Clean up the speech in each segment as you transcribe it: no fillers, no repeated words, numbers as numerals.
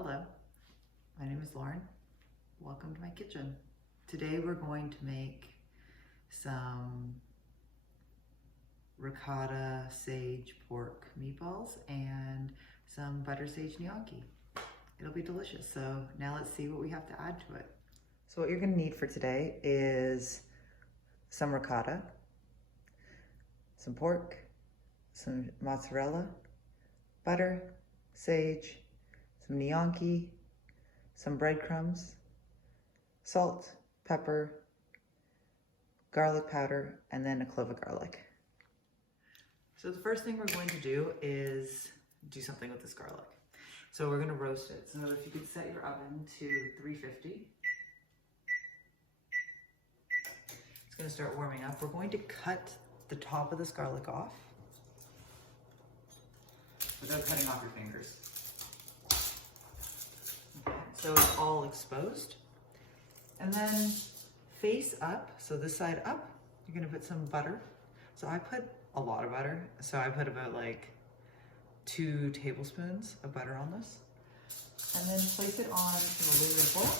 Hello, my name is Lauren. Welcome to my kitchen. Today we're going to make some ricotta sage pork meatballs and some butter sage gnocchi. It'll be delicious. So now let's see what we have to add to it. So what you're going to need for today is some ricotta, some pork, some mozzarella, butter, sage, some gnocchi, some breadcrumbs, salt, pepper, garlic powder, and then a clove of garlic. So the first thing we're going to do is do something with this garlic. So we're going to roast it. So if you could set your oven to 350. It's going to start warming up. We're going to cut the top of this garlic off without cutting off your fingers. Okay, so it's all exposed. And then face up, so this side up, you're gonna put some butter. So I put a lot of butter. So I put about like 2 tablespoons of butter on this. And then place it on an aluminum foil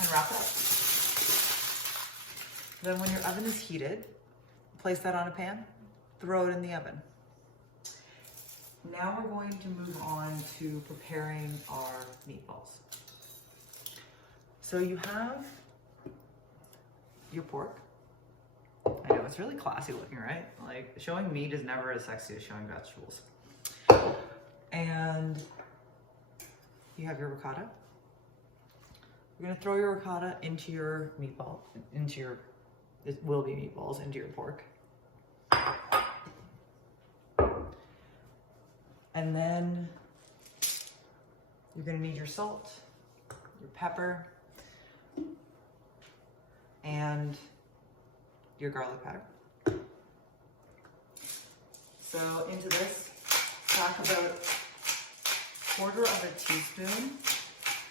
and wrap it up. Then when your oven is heated, place that on a pan, throw it in the oven. Now we're going to move on to preparing our meatballs. So you have your pork. I know, it's really classy looking, right? Like, showing meat is never as sexy as showing vegetables. And you have your ricotta. You're gonna throw your ricotta into your meatball, it will be meatballs, into your pork. And then you're gonna need your salt, your pepper, and your garlic powder. So into this, pack about 1/4 of a teaspoon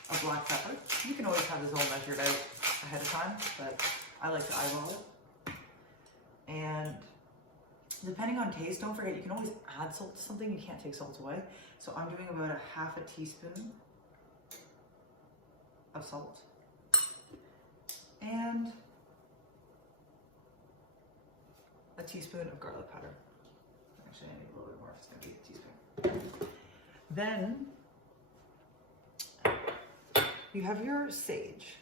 of black pepper. You can always have this all measured out ahead of time, but I like to eyeball it. And depending on taste, don't forget you can always add salt to something, you can't take salt away. So I'm doing about 1/2 teaspoon of salt. And a teaspoon of garlic powder. Actually, I need a little bit more if it's gonna be a teaspoon. Then you have your sage.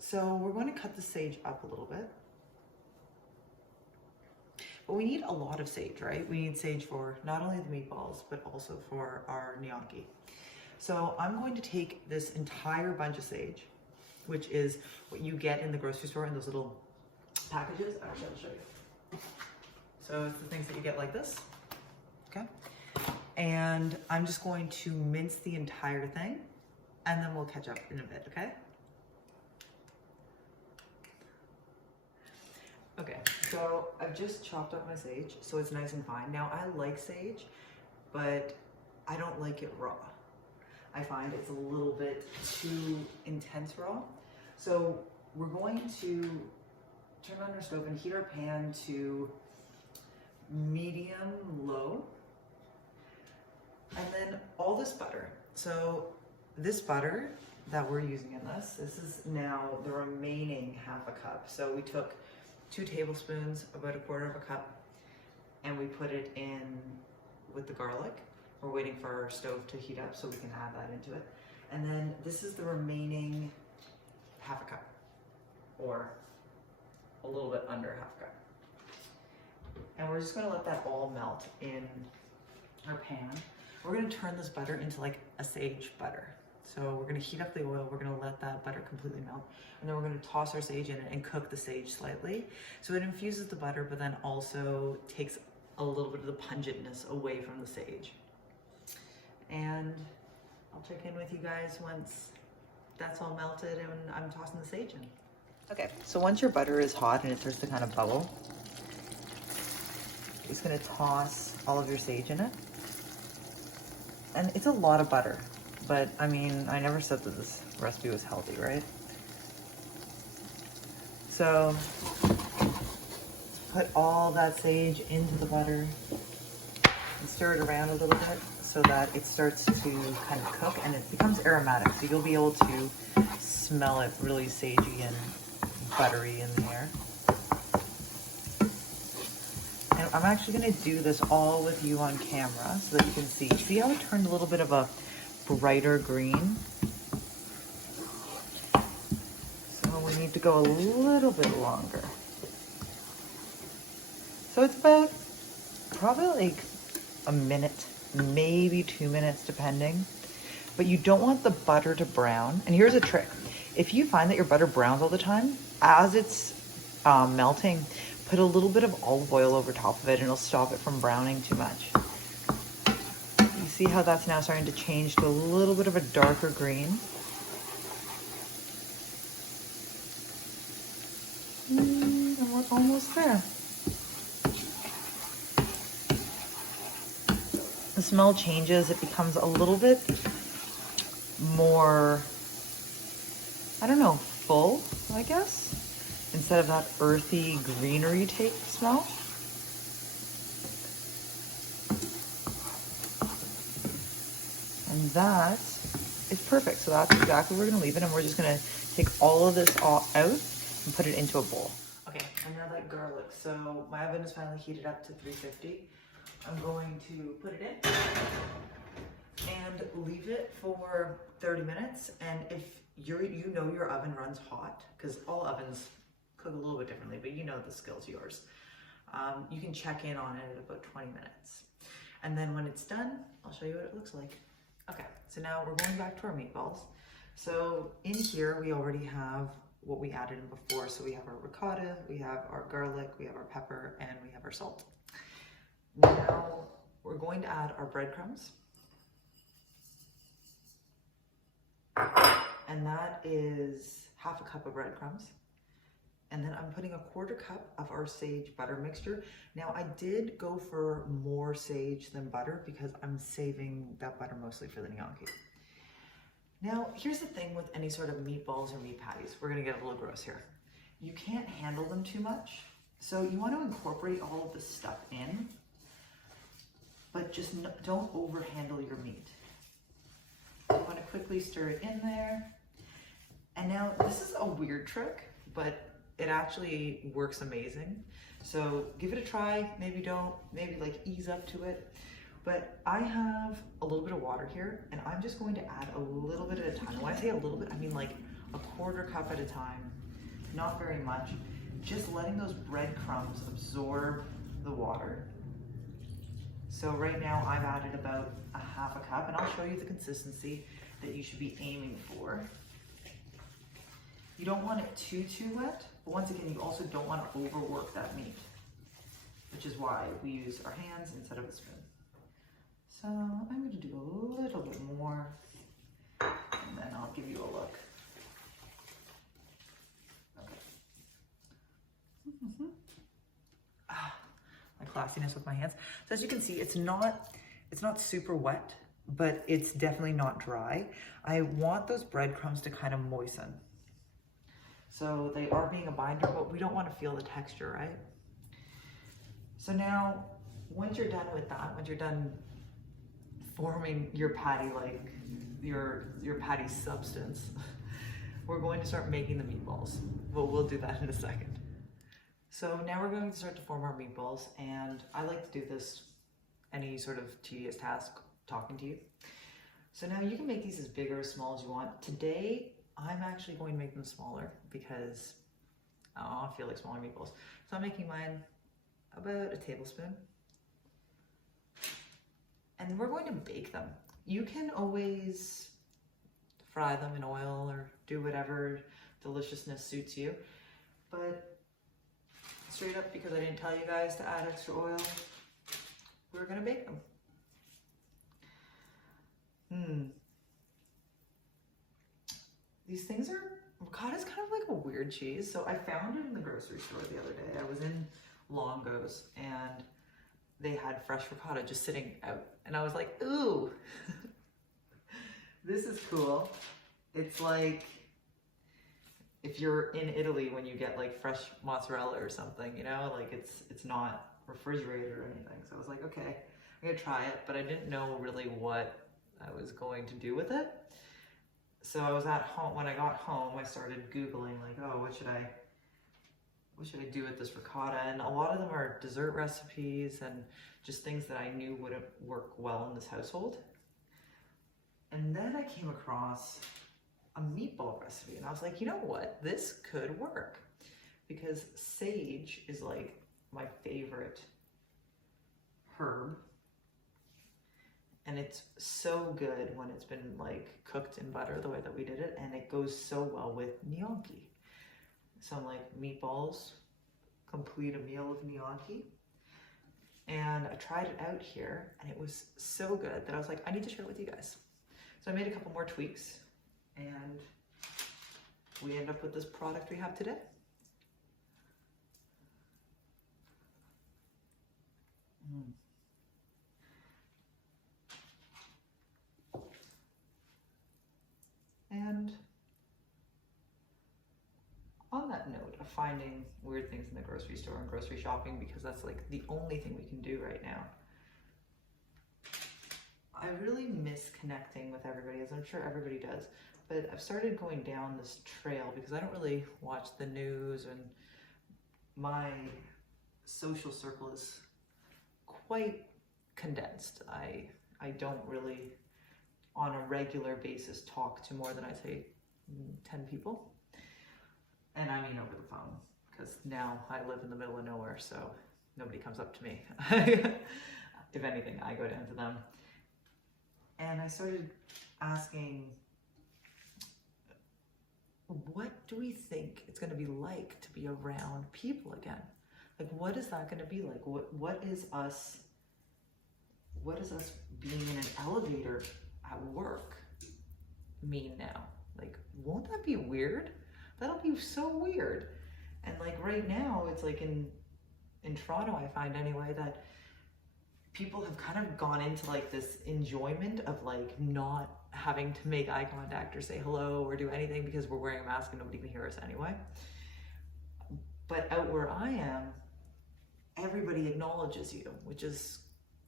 So we're going to cut the sage up a little bit. But we need a lot of sage, right? We need sage for not only the meatballs, but also for our gnocchi. So I'm going to take this entire bunch of sage, which is what you get in the grocery store in those little packages. Actually, I'll show you. So it's the things that you get like this, okay? And I'm just going to mince the entire thing, and then we'll catch up in a bit, okay? Okay, so I've just chopped up my sage, so it's nice and fine. Now, I like sage, but I don't like it raw. I find it's a little bit too intense raw. So we're going to turn on our stove and heat our pan to medium low. And then all this butter. So this butter that we're using in this is now the remaining 1/2 cup. So we took 2 tablespoons, about 1/4 cup, and we put it in with the garlic. We're waiting for our stove to heat up so we can add that into it. And then this is the remaining 1/2 cup, or a little bit under 1/2 cup. And we're just gonna let that all melt in our pan. We're gonna turn this butter into like a sage butter. So we're gonna heat up the oil, we're gonna let that butter completely melt, and then we're gonna toss our sage in it and cook the sage slightly. So it infuses the butter, but then also takes a little bit of the pungentness away from the sage. And I'll check in with you guys once that's all melted and I'm tossing the sage in. Okay, so once your butter is hot and it starts to kind of bubble, you're just gonna toss all of your sage in it. And it's a lot of butter, but I mean, I never said that this recipe was healthy, right? So put all that sage into the butter. and stir it around a little bit so that it starts to kind of cook and it becomes aromatic. So you'll be able to smell it really sagey and buttery in there. And I'm actually gonna do this all with you on camera so that you can see. See how it turned a little bit of a brighter green? So we need to go a little bit longer. So it's about probably like a minute, maybe 2 minutes depending. But you don't want the butter to brown. And here's a trick. If you find that your butter browns all the time, as it's melting, put a little bit of olive oil over top of it and it'll stop it from browning too much. You see how that's now starting to change to a little bit of a darker green? And we're almost there. The smell changes, it becomes a little bit more, I don't know, full, I guess, instead of that earthy greenery take smell. And that is perfect. So that's exactly where we're gonna leave it, and we're just gonna take all of this all out and put it into a bowl. Okay, and now that garlic. So my oven is finally heated up to 350. I'm going to put it in and leave it for 30 minutes. And if you know your oven runs hot, because all ovens cook a little bit differently, but you know the skill's yours. You can check in on it at about 20 minutes. And then when it's done, I'll show you what it looks like. Okay, so now we're going back to our meatballs. So in here, we already have what we added in before. So we have our ricotta, we have our garlic, we have our pepper, and we have our salt. Now we're going to add our breadcrumbs. And that is half a cup of breadcrumbs. And then I'm putting a 1/4 cup of our sage butter mixture. Now I did go for more sage than butter because I'm saving that butter mostly for the gnocchi. Now here's the thing with any sort of meatballs or meat patties. We're gonna get a little gross here. You can't handle them too much. So you want to incorporate all of this stuff in, but just don't overhandle your meat. You want to quickly stir it in there. And now this is a weird trick, but it actually works amazing. So give it a try, maybe don't, maybe like ease up to it. But I have a little bit of water here and I'm just going to add a little bit at a time. And when I say a little bit, I mean like a 1/4 cup at a time, not very much. Just letting those breadcrumbs absorb the water. So right now I've added about a half a cup and I'll show you the consistency that you should be aiming for. You don't want it too wet, but once again, you also don't want to overwork that meat, which is why we use our hands instead of a spoon. So I'm going to do a little bit more and then I'll give you a look. Okay. My classiness with my hands. So as you can see, it's not super wet, but it's definitely not dry. I want those breadcrumbs to kind of moisten. So they are being a binder, but we don't want to feel the texture, right? So now, once you're done with that, once you're done forming your patty, like your patty substance, we're going to start making the meatballs. Well, we'll do that in a second. So now we're going to start to form our meatballs, and I like to do this any sort of tedious task talking to you. So now you can make these as big or as small as you want. Today, I'm actually going to make them smaller because I feel like smaller meatballs. So I'm making mine about a tablespoon. And we're going to bake them. You can always fry them in oil or do whatever deliciousness suits you. But straight up, because I didn't tell you guys to add extra oil, we're gonna bake them. These things are, ricotta's kind of like a weird cheese. So I found it in the grocery store the other day. I was in Longo's and they had fresh ricotta just sitting out. And I was like, ooh, this is cool. It's like if you're in Italy when you get like fresh mozzarella or something, you know, like it's not refrigerated or anything. So I was like, okay, I'm gonna try it, but I didn't know really what I was going to do with it. So I was at home, when I got home, I started Googling like, oh, what should I do with this ricotta? And a lot of them are dessert recipes and just things that I knew wouldn't work well in this household. And then I came across a meatball recipe and I was like, you know what? This could work, because sage is like my favorite herb. And it's so good when it's been like cooked in butter the way that we did it, and it goes so well with gnocchi. So I'm like, meatballs, complete a meal of gnocchi. And I tried it out here and it was so good that I was like, I need to share it with you guys. So I made a couple more tweaks and we end up with this product we have today. And on that note of finding weird things in the grocery store and grocery shopping, because that's like the only thing we can do right now, I really miss connecting with everybody, as I'm sure everybody does. But I've started going down this trail because I don't really watch the news, and my social circle is quite condensed. I don't really on a regular basis talk to more than, I'd say, 10 people. And I mean over the phone, because now I live in the middle of nowhere, so nobody comes up to me. If anything, I go down to them. And I started asking, what do we think it's going to be like to be around people again? Like, what is that going to be like? What is us being in an elevator at work mean now? Like, won't that be weird? That'll be so weird. And like right now, it's like in Toronto, I find anyway, that people have kind of gone into like this enjoyment of like not having to make eye contact or say hello or do anything because we're wearing a mask and nobody can hear us anyway. But out where I am, everybody acknowledges you, which is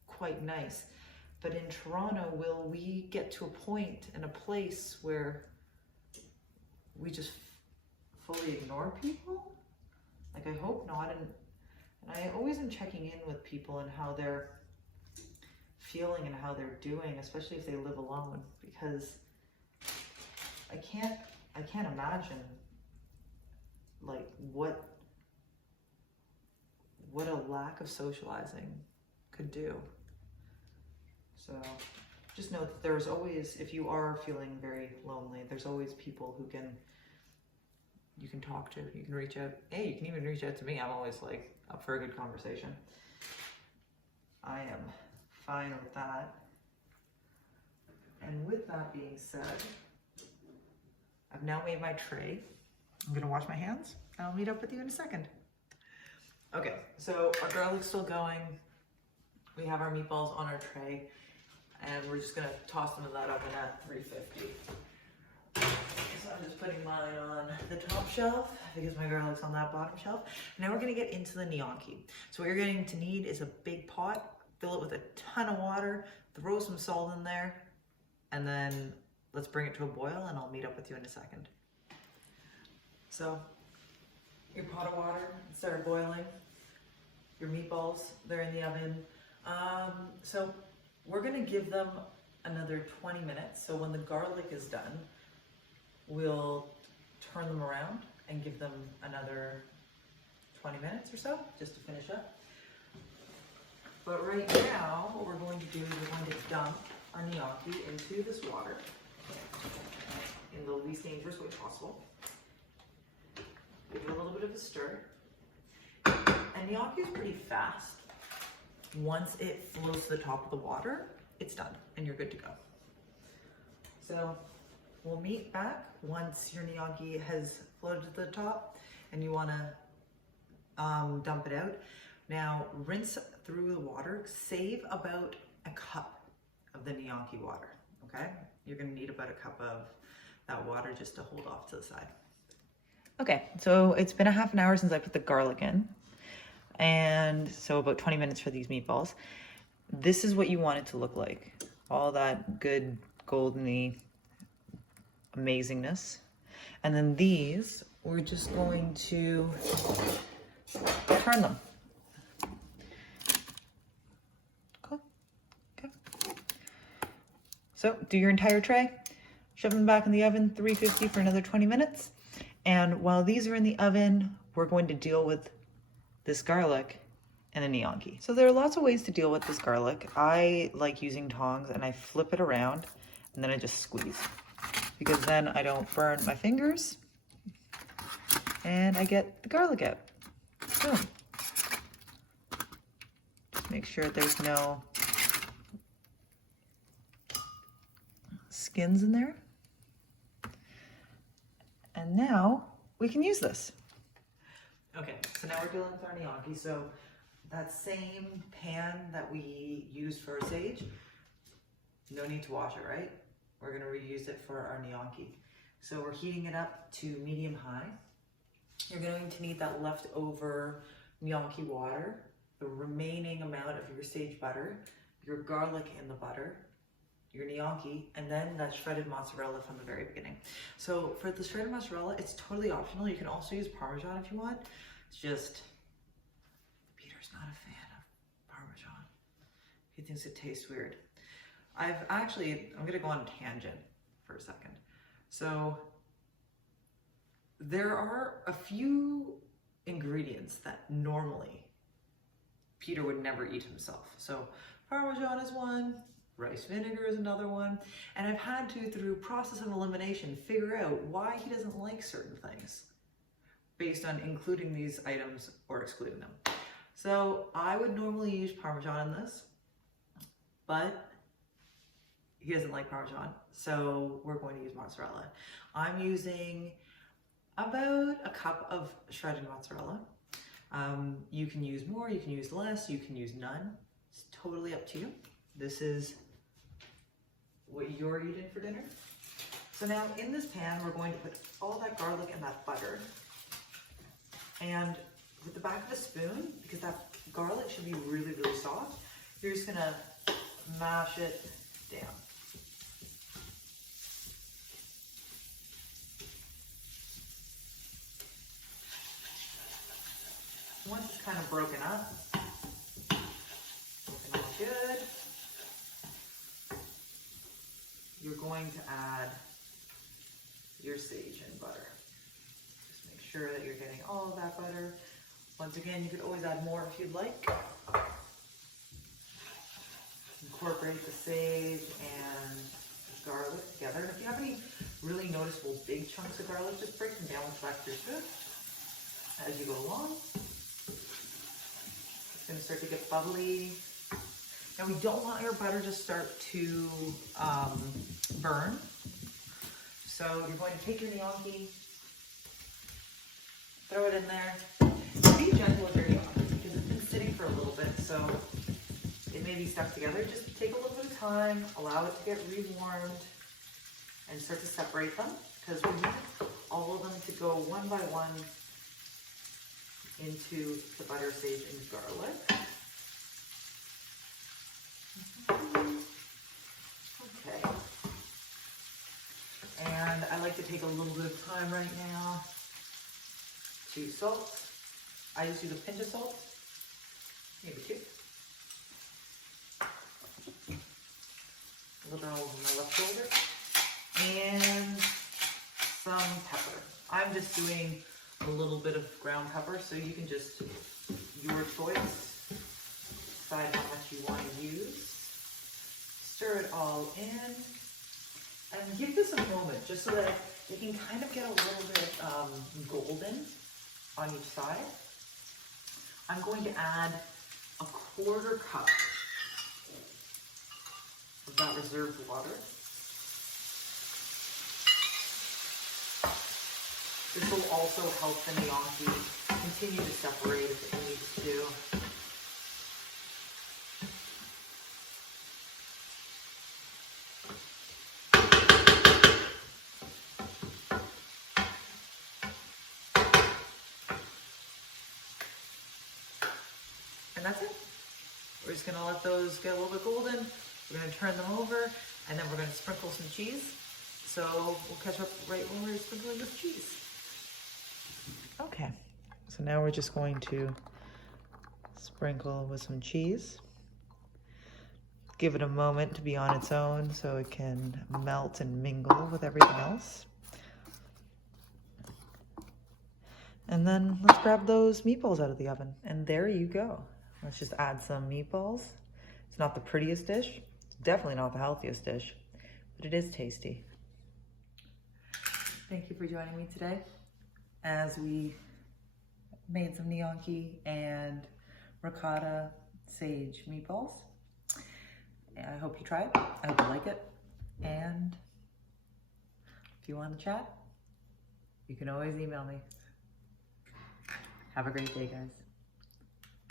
quite nice. But in Toronto, will we get to a point and a place where we just fully ignore people? Like, I hope not. And I always am checking in with people and how they're feeling and how they're doing, especially if they live alone, because I can't imagine like what a lack of socializing could do. So just know that there's always, if you are feeling very lonely, there's always people who you can talk to, you can reach out. Hey, you can even reach out to me. I'm always like up for a good conversation. I am fine with that. And with that being said, I've now made my tray. I'm gonna wash my hands and I'll meet up with you in a second. Okay, so our garlic's still going. We have our meatballs on our tray and we're just gonna toss them in that oven at 350. So I'm just putting mine on the top shelf because my garlic's on that bottom shelf. Now we're gonna get into the gnocchi. So what you're going to need is a big pot, fill it with a ton of water, throw some salt in there, and then let's bring it to a boil and I'll meet up with you in a second. So your pot of water started boiling, your meatballs, they're in the oven. So we're gonna give them another 20 minutes. So when the garlic is done, we'll turn them around and give them another 20 minutes or so, just to finish up. But right now, what we're going to do is we're going to dump our gnocchi into this water in the least dangerous way possible. Give it a little bit of a stir. And gnocchi is pretty fast. Once it flows to the top of the water, it's done and you're good to go. So we'll meet back once your gnocchi has floated to the top and you want to dump it out. Now rinse through the water, save about a cup of the gnocchi water, okay? You're gonna need about a cup of that water just to hold off to the side. Okay, so it's been a half an hour since I put the garlic in. And so about 20 minutes for these meatballs. this is what you want it to look like. All that good goldeny amazingness. And then these, we're just going to turn them. Cool. Okay. So do your entire tray, shove them back in the oven, 350 for another 20 minutes. And while these are in the oven, we're going to deal with this garlic and a gnocchi. So there are lots of ways to deal with this garlic. I like using tongs and I flip it around and then I just squeeze, because then I don't burn my fingers and I get the garlic out. Boom. Just make sure there's no skins in there. And now we can use this. Okay, so now we're dealing with our gnocchi. So that same pan that we used for our sage, no need to wash it, right? We're gonna reuse it for our gnocchi. So we're heating it up to medium high. You're going to need that leftover gnocchi water, the remaining amount of your sage butter, your garlic in the butter, your gnocchi, and then that shredded mozzarella from the very beginning. So for the shredded mozzarella, it's totally optional. You can also use Parmesan if you want. It's just, Peter's not a fan of Parmesan. He thinks it tastes weird. I'm gonna go on a tangent for a second. So there are a few ingredients that normally Peter would never eat himself. So Parmesan is one, rice vinegar is another one, and I've had to, through process of elimination, figure out why he doesn't like certain things based on including these items or excluding them. So I would normally use Parmesan in this, but he doesn't like Parmesan, so we're going to use mozzarella. I'm using about a cup of shredded mozzarella. You can use more, you can use less, you can use none. It's totally up to you. This is what you're eating for dinner. So now in this pan, we're going to put all that garlic and that butter. And with the back of a spoon, because that garlic should be really, really soft, you're just gonna mash it down. Once it's kind of broken up, looking all good, you're going to add your sage and butter. Just make sure that you're getting all of that butter. Once again, you could always add more if you'd like. Incorporate the sage and the garlic together. And if you have any really noticeable big chunks of garlic, just break them down with the back of your spoon as you go along. It's going to start to get bubbly. Now we don't want your butter to start to burn. So you're going to take your gnocchi, throw it in there. Be gentle with your gnocchi because it's been sitting for a little bit, so it may be stuck together. Just take a little bit of time, allow it to get rewarmed, and start to separate them, because we need all of them to go one by one into the butter, sage, and garlic. Okay. And I like to take a little bit of time right now to salt. I just use a pinch of salt, maybe two. A little bit over my left shoulder. And some pepper. I'm just doing a little bit of ground pepper, so you can just, your choice, decide how much you want to use. Stir it all in, and give this a moment just so that it can kind of get a little bit golden on each side. I'm going to add a 1/4 cup of that reserved water. This will also help the gnocchi continue to separate if it needs to. And that's it. We're just gonna let those get a little bit golden. We're gonna turn them over, and then we're gonna sprinkle some cheese. So we'll catch up right when we're sprinkling this cheese. Okay, so now we're just going to sprinkle with some cheese. Give it a moment to be on its own so it can melt and mingle with everything else. And then let's grab those meatballs out of the oven. And there you go. Let's just add some meatballs. It's not the prettiest dish. It's definitely not the healthiest dish, but it is tasty. Thank you for joining me today as we made some gnocchi and ricotta sage meatballs. I hope you try it. I hope you like it. And if you want to chat, you can always email me. Have a great day, guys.